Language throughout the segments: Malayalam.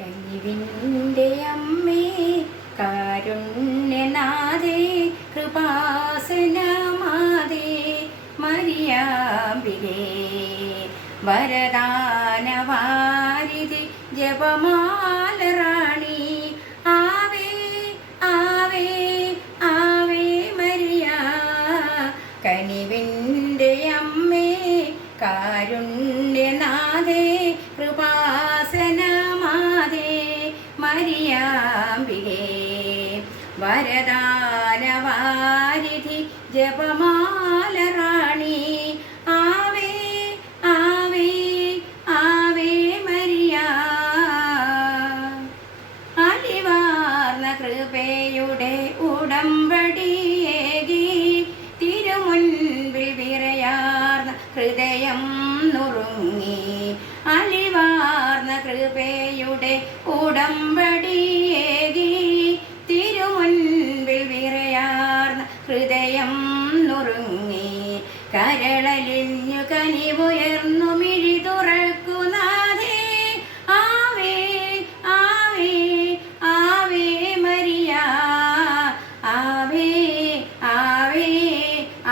കനിവിൻ്റെ അമ്മേ കാരുണ്യനാഥേ കൃപാസനമാതേ മരിയാമ്പികേ വരദാനവാരിധി ജപമാലറാണി ആവേ ആവേ ആവേ മരിയ കനിവിൻ്റെ അമ്മേ കാരുണ്യനാഥേ കൃപാസനമാതേ മരിയാമ്പികേ വരദാനവാരിധി ജപമാലറാണി ആവേ ആവേ ആവേ മരിയ അലിവാർന്ന കൃപയുടെ ഉടമ്പടിയേകി തിരുമുൻപിൽ വിറയാർന്ന ഹൃദയം നുറുങ്ങി അലിവാർന്ന കൃപയുടെ ഉടമ്പടിയേകി തിരുമുൻപിൽ വിറയാർന്ന ഹൃദയം നുറുങ്ങി കരളലിഞ്ഞു കനിവുയർന്നു മിഴി തുറക്കുനാഥേ ആവേ ആവേ ആവേ മരിയ ആവേ ആവേ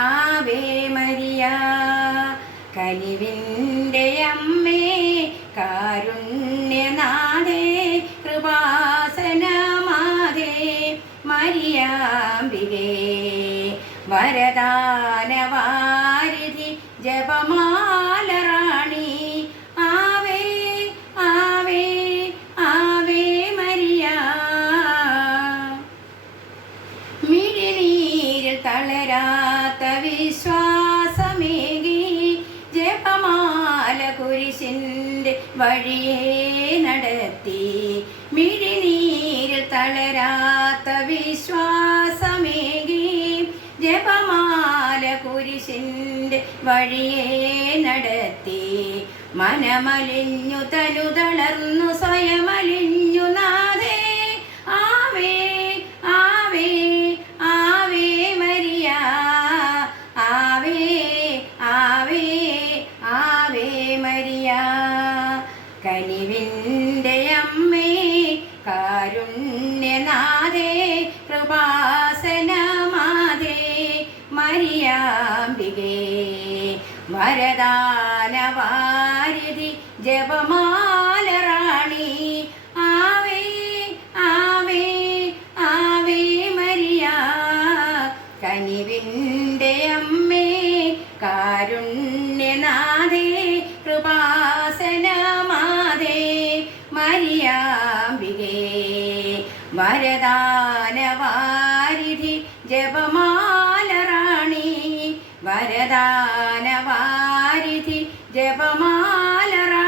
ആവേ മരിയ കനിവിൻ്റെ അമ്മേ കാരുണ്യനാഥേ കൃപാസനമാതേ മരിയാമ്പികേ വരദാനവാരിധി ജപമാലറാണി ആവേ ആവേ ആവേ മരിയ മിഴിനീരിൽ തളരാത്ത വിശ്വാസമേകി ജപമാല കുരിശിൻ്റെ വഴിയേ നടത്തി മിഴിനീരിൽ തളരാത്ത വിശ്വാസമേകി ജപമാല കുരിശിൻ്റെ വഴിയേ നടത്തി മനമലിഞ്ഞു തനു തളർന്നു സ്വയമലിഞ്ഞു നാഥേ ആവേ ആവേ ആവേ മരിയ ആവേ ആവേ ആവേ മരിയ കനിവിൻ്റെ അമ്മേ കാരുണ്യനാഥേ കൃപാസനമാതേ മരിയാമ്പികേ വരദാനവാരിധി ജപമാലറാണി ആവേ ആവേ ആവേ മരിയ കനിവിൻ്റെ അമ്മേ കാരുണ്യനാഥേ കൃപാസനമാതേ മരിയാമ്പികേ വരദാനവാരിധി ജപമാലറാണി വരദാനവാരിധി ജപമാലറാണി